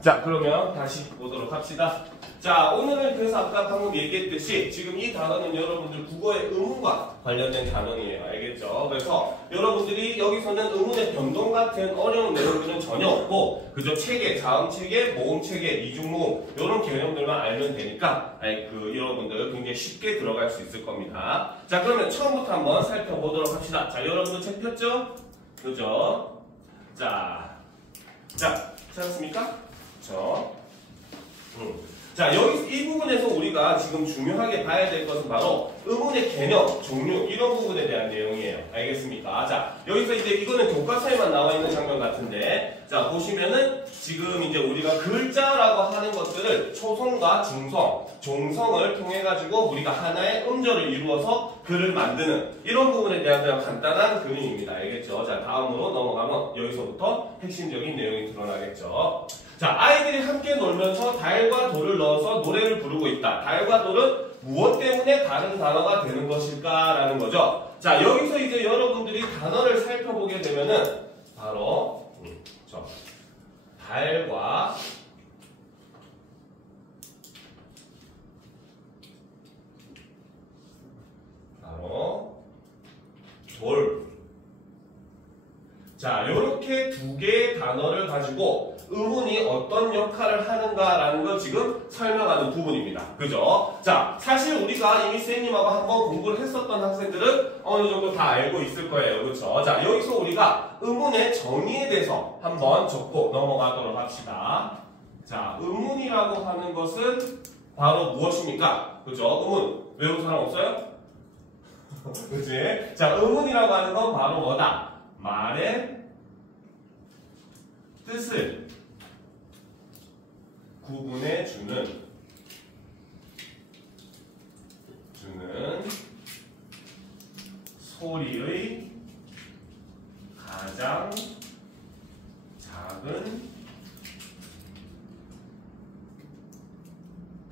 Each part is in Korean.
자, 그러면 다시 보도록 합시다. 자, 오늘은 그래서 아까 방금 얘기했듯이 지금 이 단어는 여러분들 국어의 의문과 관련된 단어이에요. 알겠죠? 그래서 여러분들이 여기서는 의문의 변동 같은 어려운 내용들은 전혀 없고 그저 체계, 자음 체계, 모음 체계, 이중 모음 이런 개념들만 알면 되니까 여러분들 굉장히 쉽게 들어갈 수 있을 겁니다. 자, 그러면 처음부터 한번 살펴보도록 합시다. 자, 여러분들 책 폈죠? 그죠? 자, 찾았습니까? 그렇죠? 자, 여기 이 부분에서 우리가 지금 중요하게 봐야 될 것은 바로 의문의 개념, 종류 이런 부분에 대한 내용이에요. 알겠습니까? 자, 여기서 이제 이거는 교과서에만 나와 있는 장면 같은데, 자 보시면은 지금 이제 우리가 글자라고 하는 것들을 초성과 중성, 종성을 통해 가지고 우리가 하나의 음절을 이루어서 글을 만드는 이런 부분에 대한 그냥 간단한 그림입니다. 알겠죠? 자, 다음으로 넘어가면 여기서부터 핵심적인 내용이 드러나겠죠. 자, 아이들이 함께 놀면서 달과 돌을 넣어서 노래를 부르고 있다. 달과 돌은 무엇 때문에 다른 단어가 되는 것일까라는 거죠. 자, 여기서 이제 여러분들이 단어를 살펴보게 되면은 바로 달과 돌. 자, 이렇게 두 개의 단어를 가지고 의문이 어떤 역할을 하는가라는 걸 지금 설명하는 부분입니다. 그죠? 자, 사실 우리가 이미 쌤님하고 한번 공부를 했었던 학생들은 어느 정도 다 알고 있을 거예요. 그죠? 자, 여기서 우리가 의문의 정의에 대해서 한번 적고 넘어가도록 합시다. 자, 의문이라고 하는 것은 바로 무엇입니까? 그죠? 의문 외운 사람 없어요? 그치? 자, 의문이라고 하는 건 바로 뭐다? 말의 뜻을 구분해 주는 소리의 가장 작은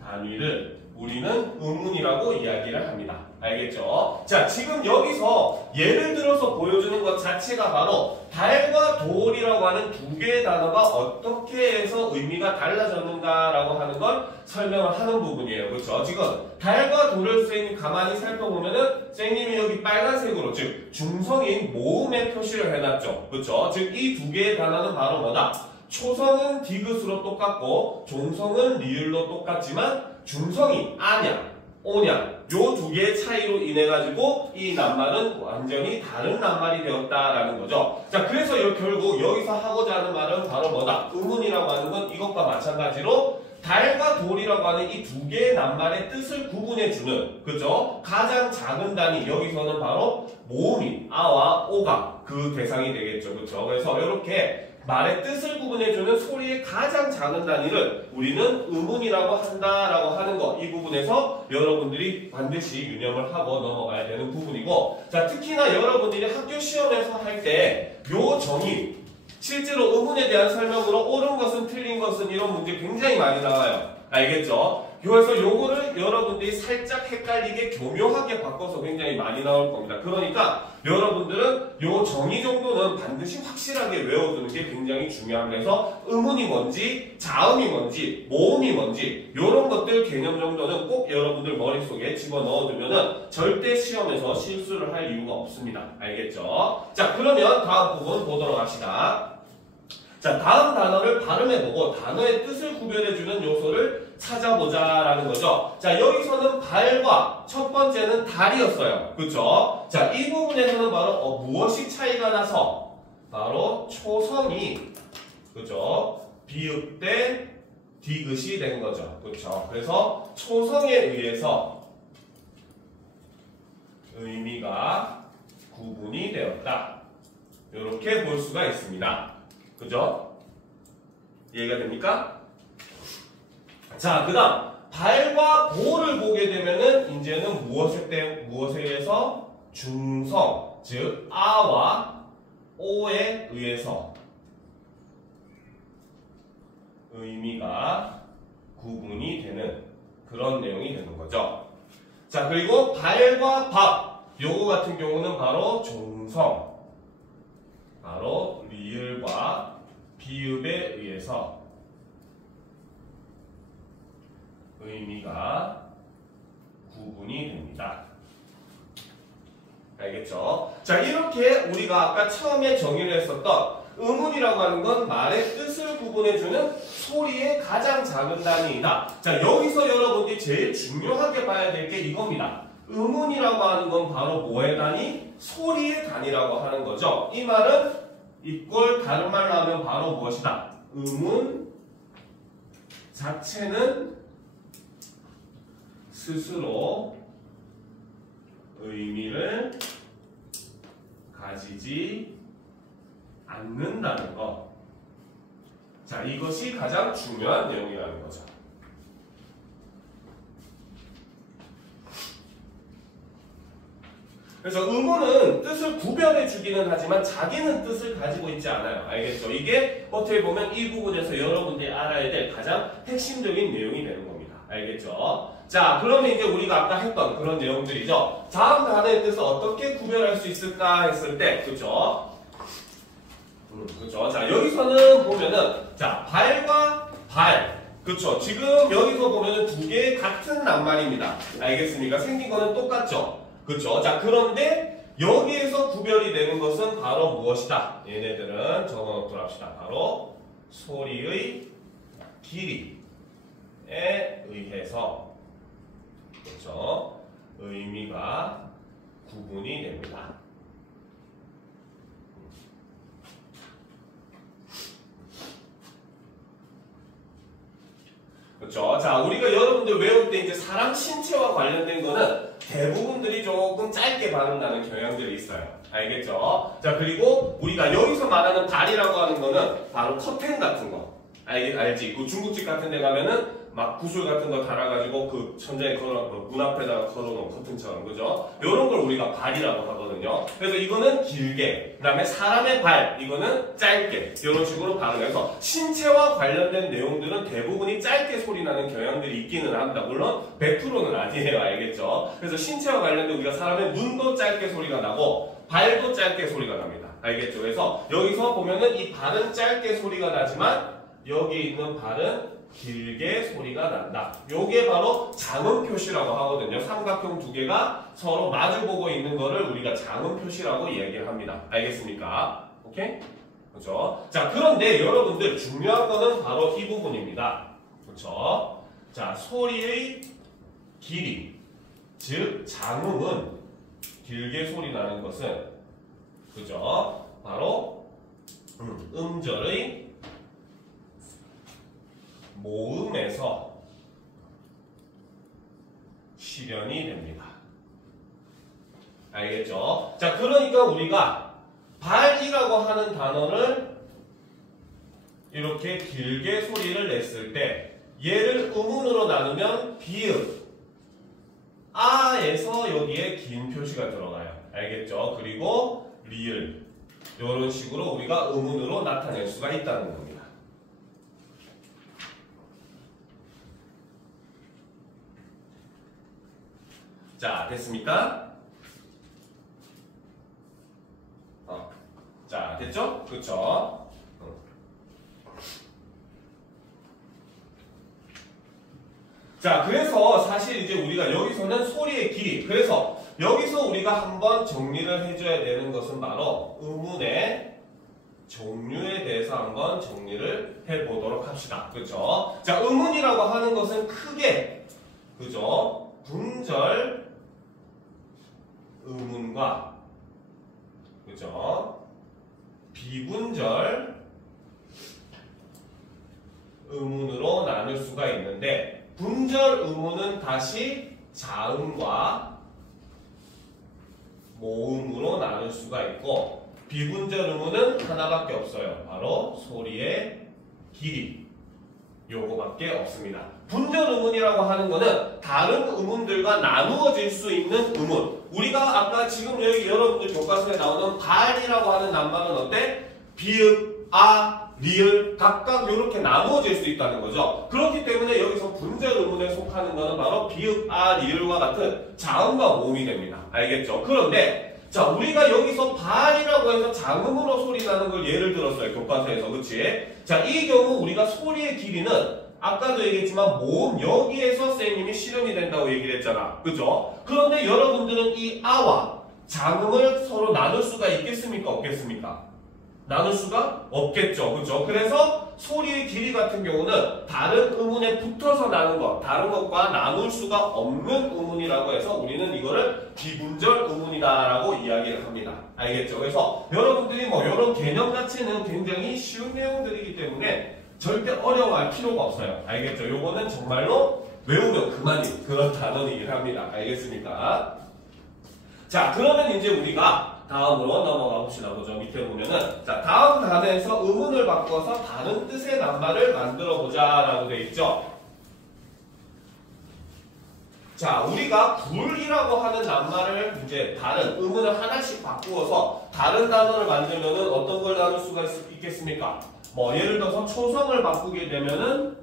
단위를 우리는 의문이라고 이야기를 합니다. 알겠죠? 자, 지금 여기서 예를 들어서 보여주는 것 자체가 바로 달과 돌이라고 하는 두 개의 단어가 어떻게 해서 의미가 달라졌는가라고 하는 걸 설명을 하는 부분이에요. 그렇죠? 지금 달과 돌을 쌤이 가만히 살펴보면은 쌤님이 여기 빨간색으로 즉 중성인 모음의 표시를 해놨죠. 그렇죠? 즉 이 두 개의 단어는 바로 뭐다? 초성은 디귿으로 똑같고 종성은 리을로 똑같지만 중성이 아냐, 오냐 요 두 개의 차이로 인해 가지고 이 낱말은 완전히 다른 낱말이 되었다라는 거죠. 자, 그래서 결국 여기서 하고자 하는 말은 바로 뭐다? 의문이라고 하는 건 이것과 마찬가지로 달과 돌이라고 하는 이 두 개의 낱말의 뜻을 구분해주는, 그죠? 가장 작은 단위, 여기서는 바로 모음인 아와 오가 그 대상이 되겠죠. 그죠? 그래서 이렇게 말의 뜻을 구분해주는 소리의 가장 작은 단위를 우리는 의문이라고 한다라고 하는 것, 이 부분에서 여러분들이 반드시 유념을 하고 넘어가야 되는 부분이고, 자, 특히나 여러분들이 학교 시험에서 할 때 요 정의, 실제로 의문에 대한 설명으로 옳은 것은 틀린 것은 이런 문제 굉장히 많이 나와요. 알겠죠? 그래서 요거를 여러분들이 살짝 헷갈리게 교묘하게 바꿔서 굉장히 많이 나올 겁니다. 그러니까 여러분들은 요 정의 정도는 반드시 확실하게 외워두는 게 굉장히 중요합니다. 그래서 의문이 뭔지, 자음이 뭔지, 모음이 뭔지 요런 것들 개념 정도는 꼭 여러분들 머릿속에 집어넣어두면은 절대 시험에서 실수를 할 이유가 없습니다. 알겠죠? 자, 그러면 다음 부분 보도록 합시다. 자, 다음 단어를 발음해보고 단어의 뜻을 구별해주는 요소를 찾아보자라는 거죠. 자, 여기서는 발과 첫 번째는 달이었어요. 그쵸? 자, 이 부분에서는 바로 무엇이 차이가 나서 바로 초성이, 그죠? 비읍된 디귿이 된 거죠. 그쵸? 그래서 초성에 의해서 의미가 구분이 되었다. 이렇게 볼 수가 있습니다. 그죠? 이해가 됩니까? 자, 그 다음 발과 볼을 보게 되면은 이제는 무엇에 의해서? 중성, 즉 아와 오에 의해서 의미가 구분이 되는 그런 내용이 되는 거죠. 자, 그리고 발과 밥, 요거 같은 경우는 바로 종성, 바로 리을과 비읍에 의해서 의미가 구분이 됩니다. 알겠죠? 자, 이렇게 우리가 아까 처음에 정의를 했었던 음운이라고 하는 건 말의 뜻을 구분해주는 소리의 가장 작은 단위이다. 자, 여기서 여러분들이 제일 중요하게 봐야 될 게 이겁니다. 음운이라고 하는 건 바로 뭐의 단위? 소리의 단위라고 하는 거죠. 이 말은 이꼴 다른 말로 하면 바로 무엇이다? 음운 자체는 스스로 의미를 가지지 않는다는 것. 자, 이것이 가장 중요한 내용이라는 거죠. 그래서 음운은 뜻을 구별해 주기는 하지만 자기는 뜻을 가지고 있지 않아요. 알겠죠? 이게 어떻게 보면 이 부분에서 여러분들이 알아야 될 가장 핵심적인 내용이 되는 겁니다. 알겠죠? 자, 그러면 이제 우리가 아까 했던 그런 내용들이죠. 다음 단어의 뜻을 어떻게 구별할 수 있을까 했을 때, 그죠? 그죠? 자, 여기서는 보면은, 자, 발과 발. 그쵸? 지금 여기서 보면은 두 개 같은 낱말입니다. 알겠습니까? 생긴 거는 똑같죠? 그쵸? 자, 그런데 여기에서 구별이 되는 것은 바로 무엇이다? 얘네들은 적어놓도록 합시다. 바로 소리의 길이에 의해서, 그쵸? 의미가 구분이 됩니다. 그렇죠. 자, 우리가 여러분들 외울 때 이제 사람 신체와 관련된 거는 대부분들이 조금 짧게 발음나는 경향들이 있어요. 알겠죠? 자, 그리고 우리가 여기서 말하는 발이라고 하는 거는 바로 커튼 같은 거. 알지? 그 중국집 같은 데 가면은 막 구슬 같은 거 달아가지고 그 천장에 걸어놓고 문 앞에다가 걸어놓은 커튼처럼, 그죠? 요런 걸 우리가 발이라고 하거든요. 그래서 이거는 길게, 그 다음에 사람의 발, 이거는 짧게, 이런 식으로 발음해서 신체와 관련된 내용들은 대부분이 짧게 소리 나는 경향들이 있기는 합니다. 물론 100%는 아니에요. 알겠죠? 그래서 신체와 관련된 우리가 사람의 눈도 짧게 소리가 나고 발도 짧게 소리가 납니다. 알겠죠? 그래서 여기서 보면은 이 발은 짧게 소리가 나지만 여기 있는 발은 길게 소리가 난다. 요게 바로 장음 표시라고 하거든요. 삼각형 두 개가 서로 마주보고 있는 거를 우리가 장음 표시라고 이야기를 합니다. 알겠습니까? 오케이? 그렇죠? 자, 그런데 여러분들 중요한 거는 바로 이 부분입니다. 그렇죠? 자, 소리의 길이, 즉 장음은 길게 소리 나는 것은, 그죠? 바로 음절의 모음에서 실현이 됩니다. 알겠죠? 자, 그러니까 우리가 발이라고 하는 단어를 이렇게 길게 소리를 냈을 때 얘를 음운으로 나누면 비읍, 아에서 여기에 긴 표시가 들어가요. 알겠죠? 그리고 리을, 이런 식으로 우리가 음운으로 나타낼 수가 있다는 겁니다. 자, 됐습니까? 자, 됐죠? 그쵸? 자, 그래서 사실 이제 우리가 여기서는 소리의 길이, 그래서 여기서 우리가 한번 정리를 해줘야 되는 것은 바로 음운의 종류에 대해서 한번 정리를 해보도록 합시다. 그쵸? 자, 음운이라고 하는 것은 크게, 그죠? 분절 음운과, 그죠? 비분절 음운으로 나눌 수가 있는데, 분절 음운은 다시 자음과 모음으로 나눌 수가 있고, 비분절 음운은 하나밖에 없어요. 바로 소리의 길이. 요거밖에 없습니다. 분절 음운이라고 하는 거는 다른 음운들과 나누어질 수 있는 음운. 우리가 아까 지금 여기 여러분들 교과서에 나오는 발이라고 하는 낱말은 어때? 비읍, 아, 리을 각각 이렇게 나누어질 수 있다는 거죠. 그렇기 때문에 여기서 분절 음운에 속하는 거는 바로 비읍, 아, 리을과 같은 자음과 모음이 됩니다. 알겠죠? 그런데 자, 우리가 여기서 발이라고 해서 장음으로 소리 나는 걸 예를 들었어요. 교과서에서. 그치? 자, 이 경우 우리가 소리의 길이는 아까도 얘기했지만 모음 여기에서 선생님이 실현이 된다고 얘기를 했잖아. 그죠? 그런데 여러분들은 이 아와 장음을 서로 나눌 수가 있겠습니까? 없겠습니까? 나눌 수가 없겠죠. 그죠? 그래서 소리의 길이 같은 경우는 다른 음운에 붙어서 나는 것, 다른 것과 나눌 수가 없는 음운이라고 해서 우리는 이거를 비분절 음운이다라고 이야기를 합니다. 알겠죠? 그래서 여러분들이 뭐 이런 개념 자체는 굉장히 쉬운 내용들이기 때문에 절대 어려워할 필요가 없어요. 알겠죠? 요거는 정말로 외우면 그만인 그런 단어이긴 합니다. 알겠습니까? 자, 그러면 이제 우리가 다음으로 넘어가 봅시다. 보죠. 밑에 보면은 자, 다음 단어에서 음운을 바꿔서 다른 뜻의 낱말을 만들어 보자라고 되어 있죠. 자, 우리가 불이라고 하는 낱말을 이제 다른 음운을 하나씩 바꾸어서 다른 단어를 만들면은 어떤 걸 나눌 수가 있겠습니까? 뭐 예를 들어서 초성을 바꾸게 되면은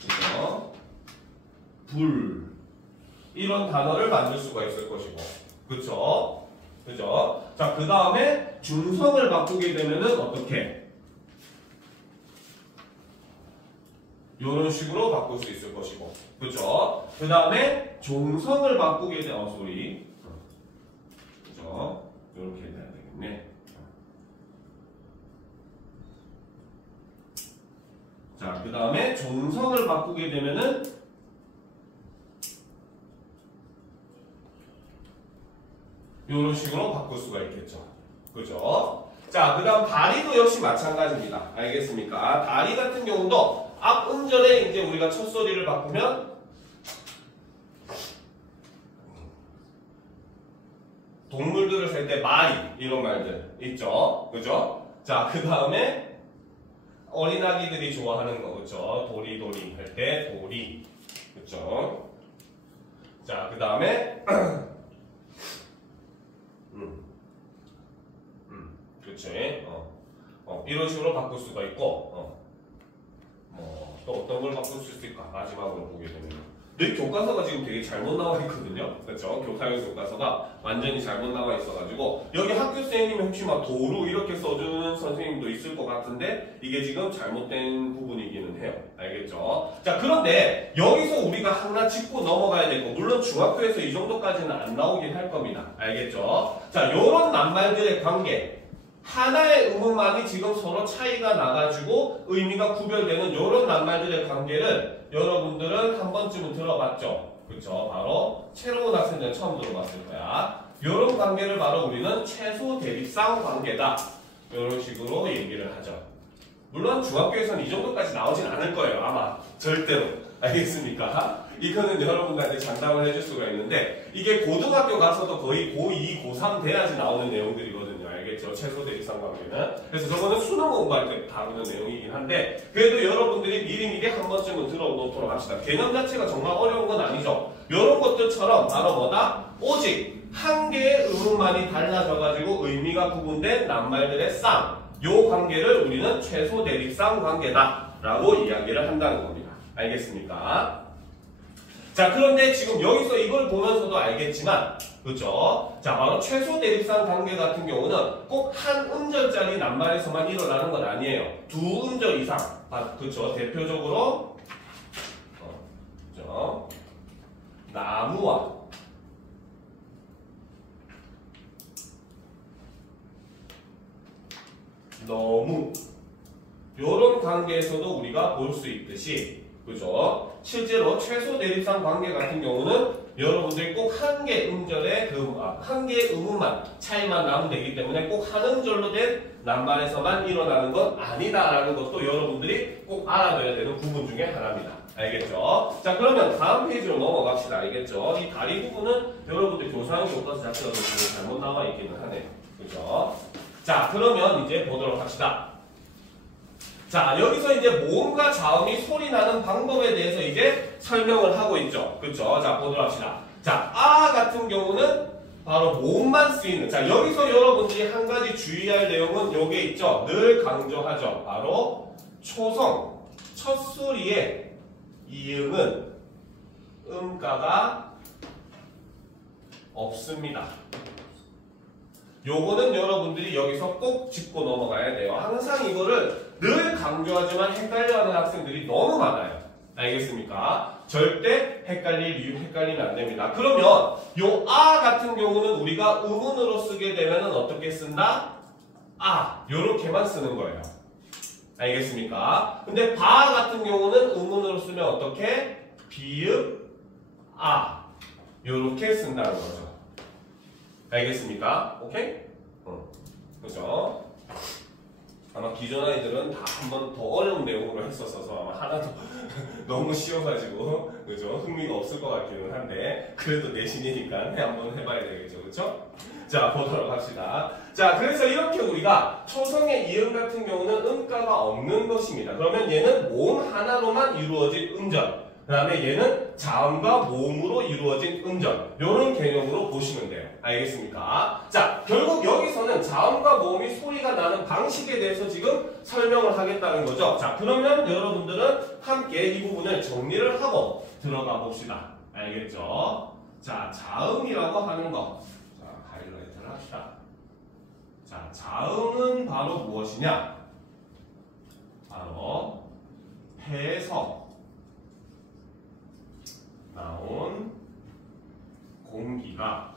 그죠? 불 이런 단어를 만들 수가 있을 것이고, 그쵸? 그죠? 자, 그 다음에 중성을 바꾸게 되면은 어떻게? 이런 식으로 바꿀 수 있을 것이고, 그죠? 그 다음에 종성을 바꾸게 되면, 소리. 그죠? 이렇게 해야 되겠네. 자, 그 다음에 종성을 바꾸게 되면은 이런 식으로 바꿀 수가 있겠죠. 그죠? 자, 그 다음 다리도 역시 마찬가지입니다. 알겠습니까? 다리 같은 경우도 앞 음절에 이제 우리가 첫 소리를 바꾸면 동물들을 살 때 마리 이런 말들 있죠. 그죠? 자, 그 다음에 어린아기들이 좋아하는 거, 그죠? 도리도리 할 때 도리. 그죠? 자, 그 다음에 그치? 이런 식으로 바꿀 수가 있고, 또 어떤 걸 바꿀 수 있을까? 마지막으로 보게 되면. 근데 교과서가 지금 되게 잘못 나와 있거든요. 그렇죠? 교사용 교과서가 완전히 잘못 나와 있어가지고 여기 학교 선생님이 혹시 막 도루 이렇게 써주는 선생님도 있을 것 같은데 이게 지금 잘못된 부분이기는 해요. 알겠죠? 자, 그런데 여기서 우리가 하나 짚고 넘어가야 되고, 물론 중학교에서 이 정도까지는 안 나오긴 할 겁니다. 알겠죠? 자, 요런 낱말들의 관계, 하나의 음음만이 지금 서로 차이가 나가지고 의미가 구별되는 이런 낱말들의 관계를 여러분들은 한 번쯤은 들어봤죠? 그쵸? 바로 새로운 학생들은 처음 들어봤을 거야. 이런 관계를 바로 우리는 최소 대립상 관계다. 이런 식으로 얘기를 하죠. 물론 중학교에서는 이 정도까지 나오진 않을 거예요. 아마 절대로. 알겠습니까? 이거는 여러분들한테 장담을 해줄 수가 있는데 이게 고등학교 가서도 거의 고2, 고3 돼야지 나오는 내용들이거든요. 알겠죠? 최소 대립상 관계는. 그래서 저거는 수능 공부할 때 다루는 내용이긴 한데 그래도 여러분들이 미리미리 한 번쯤은 들어놓도록 합시다. 개념 자체가 정말 어려운 건 아니죠. 이런 것들처럼 바로 뭐다? 오직 한 개의 음음만이 달라져가지고 의미가 구분된 낱말들의 쌍, 요 관계를 우리는 최소 대립상 관계다 라고 이야기를 한다는 겁니다. 알겠습니까? 자, 그런데 지금 여기서 이걸 보면서도 알겠지만, 그렇죠? 자, 바로 최소 대립상 관계 같은 경우는 꼭 한 음절짜리 낱말에서만 일어나는 건 아니에요. 두 음절 이상, 그렇죠? 대표적으로 그렇죠? 나무와 너무 이런 관계에서도 우리가 볼 수 있듯이, 그죠? 실제로 최소 대립상 관계 같은 경우는 여러분들이 꼭 한 개 음절의 한 개의 음음만 차이만 나면 되기 때문에 꼭 한 음절로 된 낱말에서만 일어나는 건 아니다라는 것도 여러분들이 꼭 알아둬야 되는 부분 중에 하나입니다. 알겠죠? 자, 그러면 다음 페이지로 넘어갑시다. 알겠죠? 이 다리 부분은 여러분들 교사형 교과서 자체가 지금 잘못 나와 있기는 하네요. 그죠? 자, 그러면 이제 보도록 합시다. 자, 여기서 이제 모음과 자음이 소리 나는 방법에 대해서 이제 설명을 하고 있죠. 그쵸? 자, 보도록 합시다. 자, 아 같은 경우는 바로 모음만 쓰이는. 자, 여기서 여러분들이 한 가지 주의할 내용은 요게 있죠. 늘 강조하죠. 바로 초성, 첫 소리에 이응은 음가가 없습니다. 요거는 여러분들이 여기서 꼭 짚고 넘어가야 돼요. 항상 이거를 늘 강조하지만 헷갈려하는 학생들이 너무 많아요. 알겠습니까? 절대 헷갈리면 안 됩니다. 그러면 요 아 같은 경우는 우리가 의문으로 쓰게 되면은 어떻게 쓴다? 아, 요렇게만 쓰는 거예요. 알겠습니까? 근데 바 같은 경우는 의문으로 쓰면 어떻게? 비읍, 아. 요렇게 쓴다는 거죠. 알겠습니까? 오케이? 그죠? 아마 기존 아이들은 다 한 번 더 어려운 내용으로 했었어서 아마 하나도 너무 쉬워가지고 그죠? 흥미가 없을 것 같기는 한데 그래도 내신이니까 한번 해봐야 되겠죠. 그쵸? 자, 보도록 합시다. 자, 그래서 이렇게 우리가 초성의 이음 같은 경우는 음가가 없는 것입니다. 그러면 얘는 모음 하나로만 이루어진 음절. 그 다음에 얘는 자음과 모음으로 이루어진 음절. 이런 개념으로 보시면 돼요. 알겠습니까? 자, 결국 여기서는 자음과 모음이 소리가 나는 방식에 대해서 지금 설명을 하겠다는 거죠. 자, 그러면 여러분들은 함께 이 부분을 정리를 하고 들어가 봅시다. 알겠죠? 자, 자음이라고 하는 거. 자, 하이라이트를 합시다. 자, 자음은 바로 무엇이냐? 바로 폐에서 나온 공기가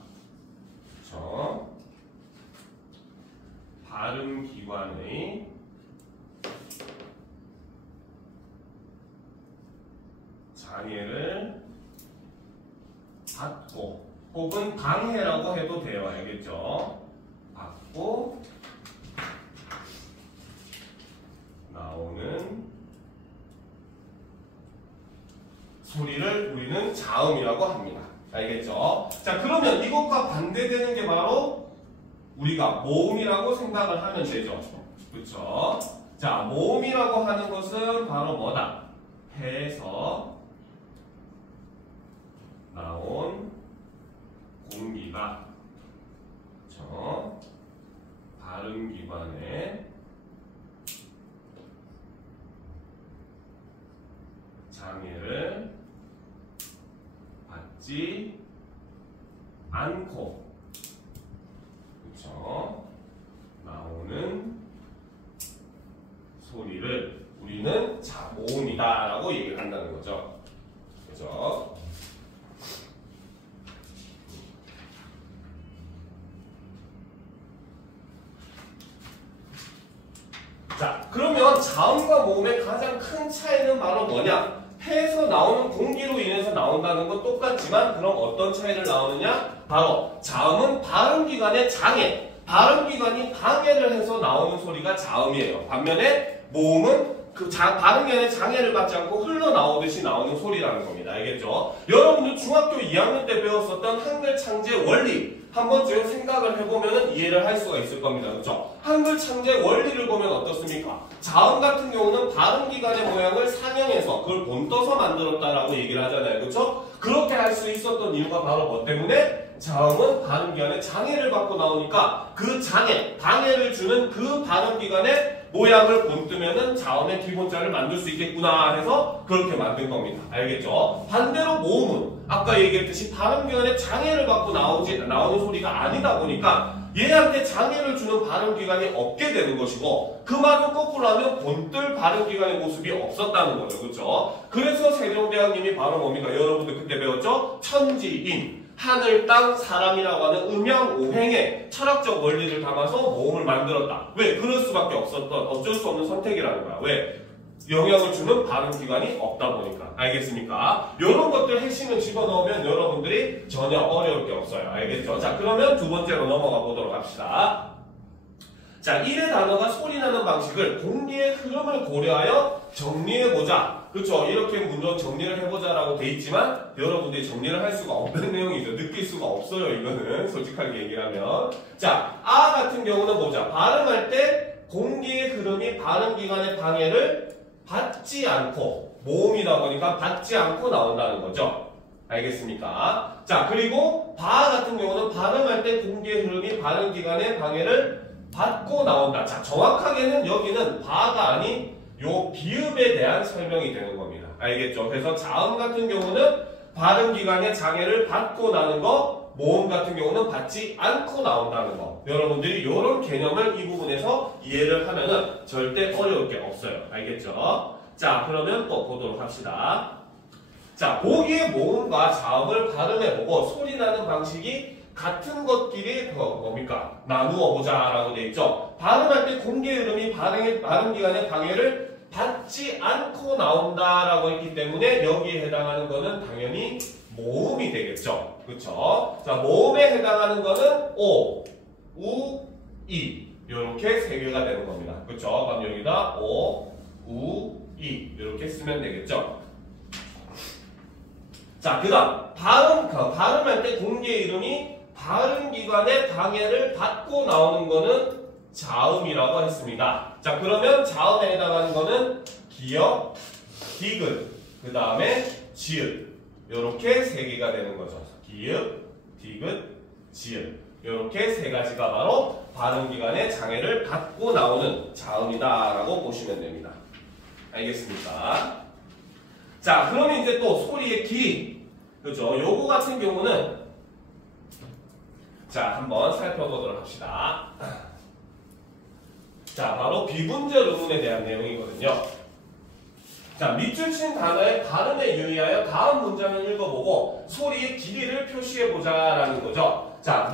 발음기관의 장애를 받고 혹은 방해라고 해도 돼요. 알겠죠? 받고 나오는 소리를 우리는 자음이라고 합니다. 알겠죠? 자, 그러면 이것과 반대되는 게 바로 우리가 모음이라고 생각을 하면 되죠. 그렇죠? 자, 모음이라고 하는 것은 바로 뭐다? 폐에서 나온 공기가 그렇죠? 발음기관의 장애를 받지 않고 그렇죠? 나오는 소리를 우리는 모음이다 라고 얘기를 한다는 거죠. 그렇죠? 자, 그러면 자음과 모음의 가장 큰 차이는 바로 뭐냐? 폐에서 나오는 공기로 인해서 나온다는 건 똑같지만 그럼 어떤 차이를 나오느냐? 바로 자음은 발음기관의 장애, 발음기관이 방해를 해서 나오는 소리가 자음이에요. 반면에 모음은 그 발음기관의 장애를 받지 않고 흘러나오듯이 나오는 소리라는 겁니다. 알겠죠? 여러분들 중학교 2학년 때 배웠었던 한글 창제 원리 한 번쯤 생각을 해보면 이해를 할 수가 있을 겁니다. 그렇죠? 한글 창제 원리를 보면 어떻습니까? 자음 같은 경우는 발음기관의 모양을 상형해서 그걸 본떠서 만들었다라고 얘기를 하잖아요. 그렇죠? 그렇게 할 수 있었던 이유가 바로 뭐 때문에? 자음은 발음기관의 장애를 받고 나오니까 그 장애, 방해를 주는 그 발음기관의 모양을 본뜨면은 자음의 기본자를 만들 수 있겠구나 해서 그렇게 만든 겁니다. 알겠죠? 반대로 모음은 아까 얘기했듯이 발음기관의 장애를 받고 나오는 소리가 아니다 보니까 얘한테 장애를 주는 발음기관이 없게 되는 것이고 그 말은 거꾸로 하면 본뜰 발음기관의 모습이 없었다는 거죠. 그렇죠? 그래서 세종대왕님이 바로 뭡니까? 여러분들 그때 배웠죠? 천지인 하늘, 땅, 사람이라고 하는 음양오행의 철학적 원리를 담아서 모음을 만들었다. 왜? 그럴 수밖에 없었던 어쩔 수 없는 선택이라는 거야. 왜? 영향을 주는 발음기관이 없다 보니까. 알겠습니까? 이런 것들 핵심을 집어넣으면 여러분들이 전혀 어려울 게 없어요. 알겠죠? 자, 그러면 두 번째로 넘어가 보도록 합시다. 자, 1의 단어가 소리나는 방식을 공기의 흐름을 고려하여 정리해보자. 그렇죠? 이렇게 문제로 정리를 해보자라고 돼 있지만 여러분들이 정리를 할 수가 없는 내용이죠. 느낄 수가 없어요. 이거는 솔직하게 얘기하면. 자, 아 같은 경우는 보자. 발음할 때 공기의 흐름이 발음기관의 방해를 받지 않고 모음이다 보니까 받지 않고 나온다는 거죠. 알겠습니까? 자, 그리고 바 같은 경우는 발음할 때 공기의 흐름이 발음기관의 방해를 받고 나온다. 자, 정확하게는 여기는 바가 아닌 요 비읍에 대한 설명이 되는 겁니다. 알겠죠? 그래서 자음 같은 경우는 발음기관의 장애를 받고 나는 거, 모음 같은 경우는 받지 않고 나온다는 거. 여러분들이 이런 개념을 이 부분에서 이해를 하면은 절대 어려울 게 없어요. 알겠죠? 자, 그러면 또 보도록 합시다. 자, 보기의 모음과 자음을 발음해보고 소리 나는 방식이 같은 것끼리 뭡니까? 나누어 보자라고 되어 있죠. 발음할 때 공개 이름이 발음 기관의 방해를 받지 않고 나온다라고 했기 때문에 여기에 해당하는 거는 당연히 모음이 되겠죠. 그렇죠? 자, 모음에 해당하는 거는 오, 우, 이 이렇게 세 개가 되는 겁니다. 그렇죠? 그럼 여기다 오, 우, 이 이렇게 쓰면 되겠죠. 자, 그 다음 발음할 때 공개 이름이 발음기관의 방해를 받고 나오는 거는 자음이라고 했습니다. 자, 그러면 자음에 해당하는 거는 기역, 디귿, 그 다음에 지읒 이렇게 세 개가 되는 거죠. 기역, 디귿, 지읒 이렇게 세 가지가 바로 발음기관의 장애를 받고 나오는 자음이다라고 보시면 됩니다. 알겠습니까? 자, 그러면 이제 또 소리의 길이, 그렇죠? 요거 같은 경우는 자, 한번 살펴보도록 합시다. 자, 바로 비분절 의문에 대한 내용이거든요. 자, 밑줄 친 단어의 발음에 유의하여 다음 문장을 읽어보고 소리의 길이를 표시해보자라는 거죠. 자,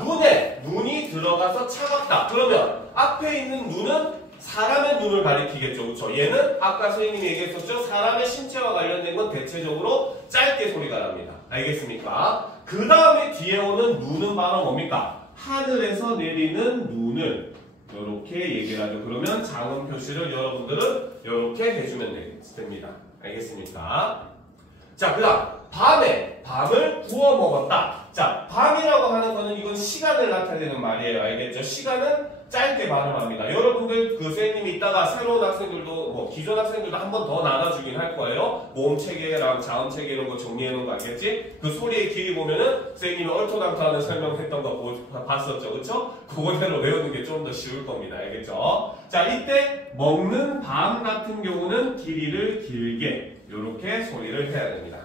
눈이 들어가서 차갑다. 그러면 앞에 있는 눈은 사람의 눈을 가리키겠죠. 그렇죠? 얘는 아까 선생님이 얘기했었죠. 사람의 신체와 관련된 건 대체적으로 짧게 소리가 납니다. 알겠습니까? 그 다음에 뒤에 오는 눈은 바로 뭡니까? 하늘에서 내리는 눈을 이렇게 얘기를 하죠. 그러면 자음 표시를 여러분들은 이렇게 해주면 됩니다. 알겠습니까? 자, 그 다음 밤을 구워 먹었다. 자, 밤이라고 하는 거는 이건 시간을 나타내는 말이에요. 알겠죠? 시간은 짧게 발음합니다. 여러분들 그 선생님이 이따가 새로운 학생들도 기존 학생들도 한 번 더 나눠주긴 할 거예요. 모음 체계랑 자음 체계 이런 거 정리해 놓은 거 알겠지? 그 소리의 길이 보면은 선생님이 얼토당토하는 설명했던 거 봤었죠, 그렇죠? 그거대로 외우는 게 좀 더 쉬울 겁니다. 알겠죠? 자, 이때 먹는 밤 같은 경우는 길이를 길게 이렇게 소리를 해야 됩니다.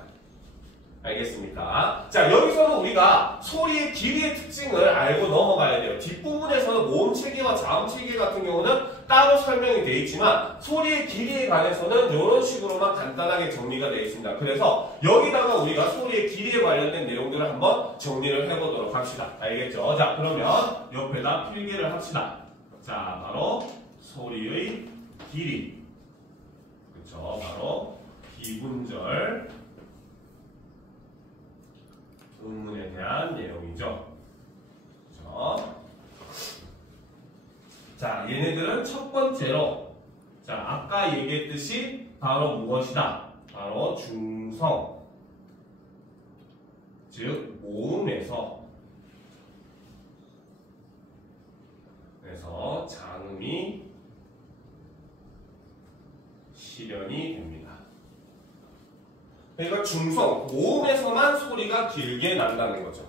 알겠습니까? 자, 여기서는 우리가 소리의 길이의 특징을 알고 넘어가야 돼요. 뒷부분에서는 모음 체계와 자음 체계 같은 경우는 따로 설명이 되어 있지만 소리의 길이에 관해서는 이런 식으로만 간단하게 정리가 되어 있습니다. 그래서 여기다가 우리가 소리의 길이에 관련된 내용들을 한번 정리를 해보도록 합시다. 알겠죠? 자, 그러면 옆에다 필기를 합시다. 자, 바로 소리의 길이. 그렇죠? 바로 비분절 의문에 대한 내용이죠. 그렇죠? 자, 얘네들은 첫 번째로 자, 아까 얘기했듯이 바로 무엇이다? 바로 중성, 즉 모음에서 그래서 장음이 실현이 됩니다. 그러니까 중성, 모음에서만 소리가 길게 난다는 거죠.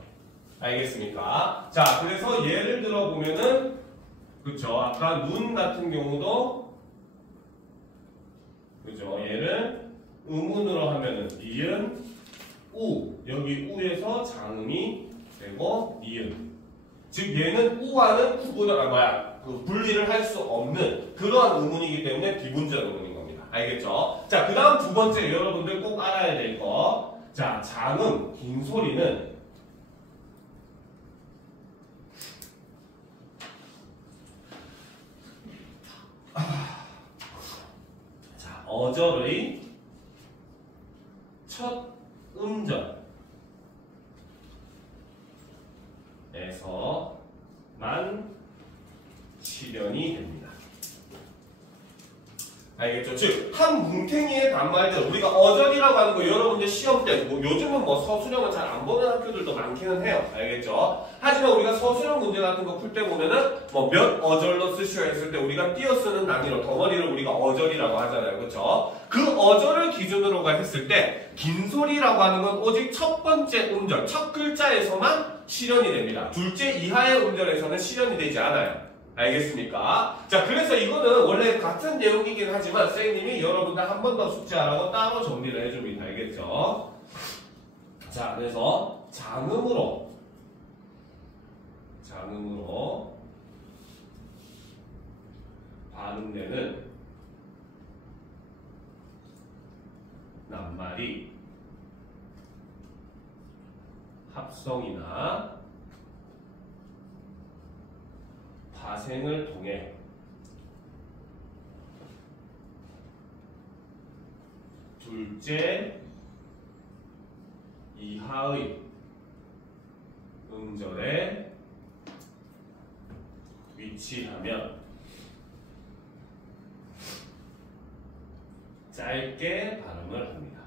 알겠습니까? 자, 그래서 예를 들어 보면은 그쵸? 아까 눈 같은 경우도 그죠? 얘를 음운으로 하면은 니은, 우 여기 우에서 장음이 되고 니은. 즉 얘는 우와는 구분을 분리를 할 수 없는 그러한 음운이기 때문에 비분절 음운인 겁니다. 알겠죠? 자, 그 다음 두 번째 여러분들 꼭 알아야 될 거. 자, 장음, 긴 소리는 자, 어절의 첫 음절에서만 실현이 됩니다. 알겠죠? 즉, 한 뭉탱이의 단말들, 우리가 어절이라고 하는 거 여러분들 시험 때, 요즘은 서술형은 잘 안 보는 학교들도 많기는 해요. 알겠죠? 하지만 우리가 서술형 문제 같은 거 풀 때 보면은, 몇 어절로 쓰시오 했을 때 우리가 띄어 쓰는 단위로, 덩어리를 우리가 어절이라고 하잖아요. 그쵸? 그 어절을 기준으로 했을 때, 긴 소리라고 하는 건 오직 첫 번째 음절, 첫 글자에서만 실현이 됩니다. 둘째 이하의 음절에서는 실현이 되지 않아요. 알겠습니까? 자, 그래서 이거는 원래 같은 내용이긴 하지만 선생님이 여러분들 한 번 더 숙제하라고 따로 정리를 해줍니다. 알겠죠? 자, 그래서 장음으로 발음되는 낱말이 합성이나 파생을 통해 둘째 이하의 음절에 위치하면 짧게 발음을 합니다.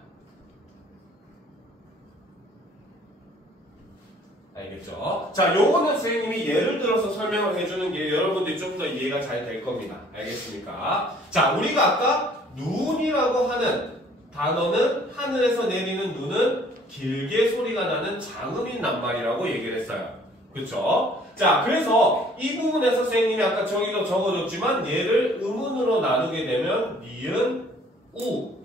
알겠죠? 자, 요거는 선생님이 예를 들어서 설명을 해주는 게 여러분들이 좀 더 이해가 잘 될 겁니다. 알겠습니까? 자, 우리가 아까 눈이라고 하는 단어는 하늘에서 내리는 눈은 길게 소리가 나는 장음인 낱말이라고 얘기를 했어요. 그쵸? 자, 그래서 이 부분에서 선생님이 아까 저기도 적어줬지만 얘를 음운으로 나누게 되면 니은, 우.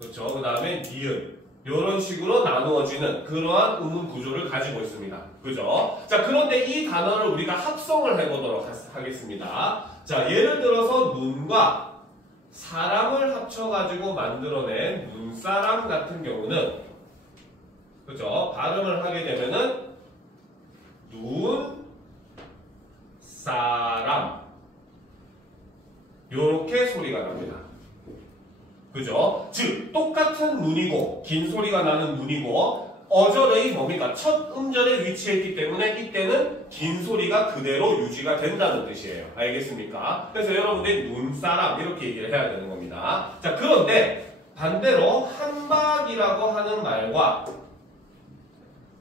그쵸? 그 다음에 니은. 이런 식으로 나누어지는 그러한 음운 구조를 가지고 있습니다. 그죠? 자, 그런데 이 단어를 우리가 합성을 해보도록 하겠습니다. 자, 예를 들어서 눈과 사람을 합쳐가지고 만들어낸 눈사람 같은 경우는, 그죠? 발음을 하게 되면은 눈, 사람. 요렇게 소리가 납니다. 그죠? 즉, 똑같은 눈이고, 긴 소리가 나는 눈이고, 어절의 뭡니까? 첫 음절에 위치했기 때문에 이때는 긴 소리가 그대로 유지가 된다는 뜻이에요. 알겠습니까? 그래서 여러분들이 눈사람 이렇게 얘기를 해야 되는 겁니다. 자, 그런데 반대로 한박이라고 하는 말과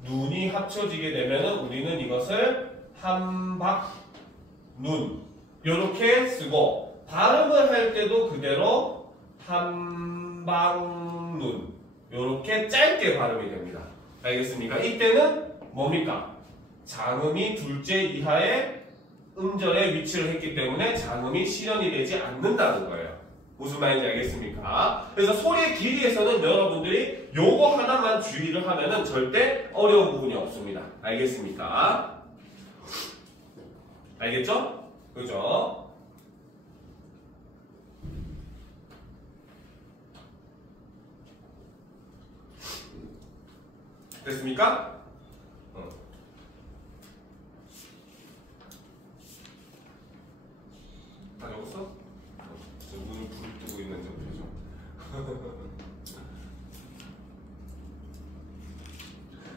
눈이 합쳐지게 되면 우리는 이것을 한박눈 이렇게 쓰고 발음을 할 때도 그대로 한방눈 이렇게 짧게 발음이 됩니다. 알겠습니까? 이때는 뭡니까? 장음이 둘째 이하의 음절에 위치를 했기 때문에 장음이 실현이 되지 않는다는 거예요. 무슨 말인지 알겠습니까? 그래서 소리의 길이에서는 여러분들이 요거 하나만 주의를 하면은 절대 어려운 부분이 없습니다. 알겠습니까? 알겠죠? 그죠? 됐습니까? 다 적었어? 저 눈을 부릅뜨고 있는 저 표정.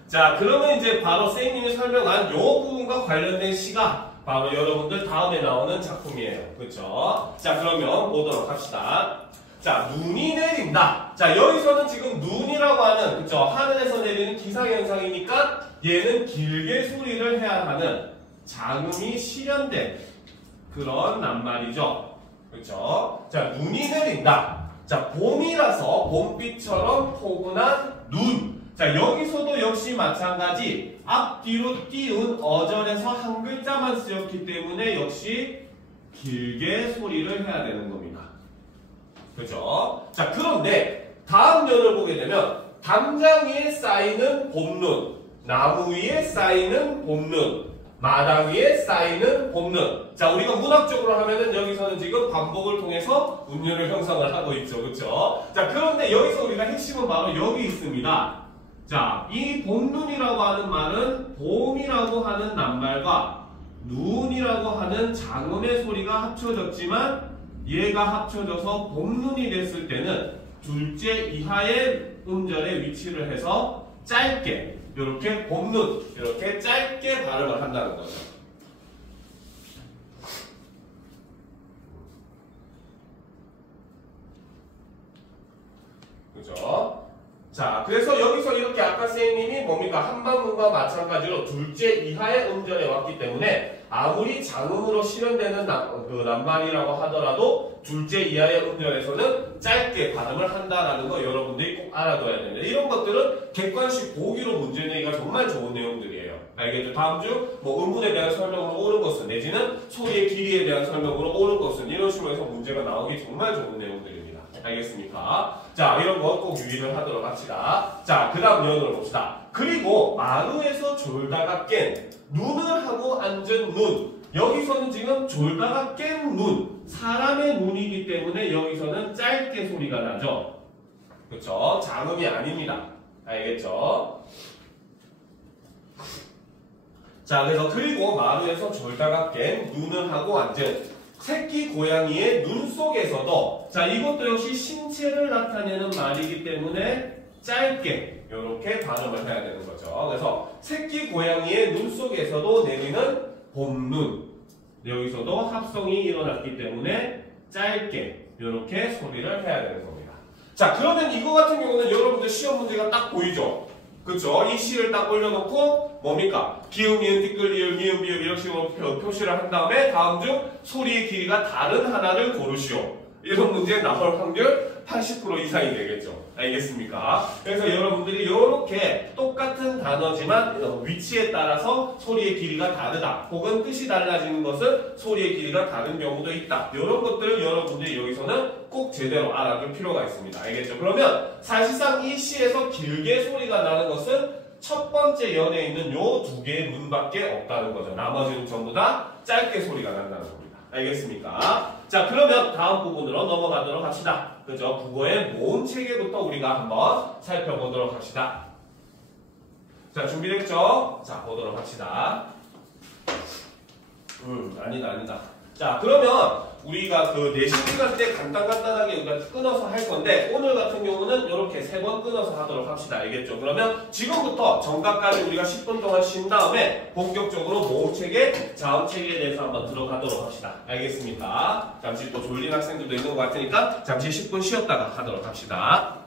자, 그러면 이제 바로 선생님이 설명한 요 부분과 관련된 시가 바로 여러분들 다음에 나오는 작품이에요. 그렇죠? 자, 그러면 보도록 합시다. 자, 눈이 내린다. 자, 여기서는 지금 눈이라고 하는, 그쵸? 하늘에서 내리는 기상현상이니까 얘는 길게 소리를 해야 하는 장음이 실현된 그런 낱말이죠. 그쵸? 자, 눈이 내린다. 자, 봄이라서 봄비처럼 포근한 눈. 자, 여기서도 역시 마찬가지 앞뒤로 띄운 어절에서 한 글자만 쓰였기 때문에 역시 길게 소리를 해야 되는 겁니다. 그죠? 자, 그런데 다음 면을 보게 되면 담장 위에 쌓이는 봄눈, 나무 위에 쌓이는 봄눈, 마당 위에 쌓이는 봄눈. 자, 우리가 문학적으로 하면은 여기서는 지금 반복을 통해서 운율을 형성을 하고 있죠. 그쵸? 자, 그런데 여기서 우리가 핵심은 바로 여기 있습니다. 자, 이 봄눈이라고 하는 말은 봄이라고 하는 낱말과 눈이라고 하는 장음의 소리가 합쳐졌지만 얘가 합쳐져서 봄눈이 됐을 때는 둘째 이하의 음절에 위치를 해서 짧게 이렇게 봄눈 이렇게 짧게 발음을 한다는 거죠. 그죠? 자, 그래서 여기서 이렇게 아까 선생님이 뭡니까? 한방문과 마찬가지로 둘째 이하의 음절에 왔기 때문에 아무리 장음으로 실현되는 낱말이라고 하더라도 둘째 이하의 음절에서는 짧게 발음을 한다라는 거 여러분들이 꼭 알아둬야 됩니다. 이런 것들은 객관식 보기로 문제 내기가 정말 좋은 내용들이에요. 알겠죠? 다음 주 뭐 음문에 대한 설명으로 옳은 것은 내지는 소리의 길이에 대한 설명으로 옳은 것은 이런 식으로 해서 문제가 나오기 정말 좋은 내용들입니다. 알겠습니까? 자, 이런 거 꼭 유의를 하도록 합시다. 자, 그 다음 면으로 봅시다. 그리고 마루에서 졸다가 깬 눈을 하고 앉은 눈. 여기서는 지금 졸다가 깬 눈, 사람의 눈이기 때문에 여기서는 짧게 소리가 나죠. 그렇죠? 장음이 아닙니다. 알겠죠? 자, 그래서 그리고 마루에서 졸다가 깬 눈을 하고 앉은 새끼 고양이의 눈 속에서도 자, 이것도 역시 신체를 나타내는 말이기 때문에 짧게 이렇게 발음을 해야 되는 거죠. 그래서 새끼 고양이의 눈 속에서도 내리는 봄눈, 여기서도 합성이 일어났기 때문에 짧게 이렇게 소리를 해야 되는 겁니다. 자, 그러면 이거 같은 경우는 여러분들 시험 문제가 딱 보이죠? 그쵸? 이 시를 딱 올려놓고 뭡니까? 기음, 이음, 티끌, 이음, 미음, 비읍 이런 식으로 표시를 한 다음에 다음 중 소리의 길이가 다른 하나를 고르시오. 이런 문제 나올 확률 80% 이상이 되겠죠. 알겠습니까? 그래서 여러분들이 이렇게 똑같은 단어지만 위치에 따라서 소리의 길이가 다르다. 혹은 뜻이 달라지는 것은 소리의 길이가 다른 경우도 있다. 이런 것들을 여러분들이 여기서는 꼭 제대로 알아둘 필요가 있습니다. 알겠죠? 그러면 사실상 이 시에서 길게 소리가 나는 것은 첫 번째 연에 있는 요 두 개의 문밖에 없다는 거죠. 나머지는 전부 다 짧게 소리가 난다는 겁니다. 알겠습니까? 자, 그러면 다음 부분으로 넘어가도록 합시다. 그죠? 국어의 모음 체계부터 우리가 한번 살펴보도록 합시다. 자, 준비됐죠? 자, 보도록 합시다. 아니다. 자, 그러면 우리가 그 내신 시간 때 간단하게 우리가 끊어서 할 건데 오늘 같은 경우는 이렇게 3번 끊어서 하도록 합시다. 알겠죠? 그러면 지금부터 정각까지 우리가 10분 동안 쉰 다음에 본격적으로 모음체계, 자음체계에 대해서 한번 들어가도록 합시다. 알겠습니까? 잠시 또 졸린 학생들도 있는 것 같으니까 잠시 10분 쉬었다가 하도록 합시다.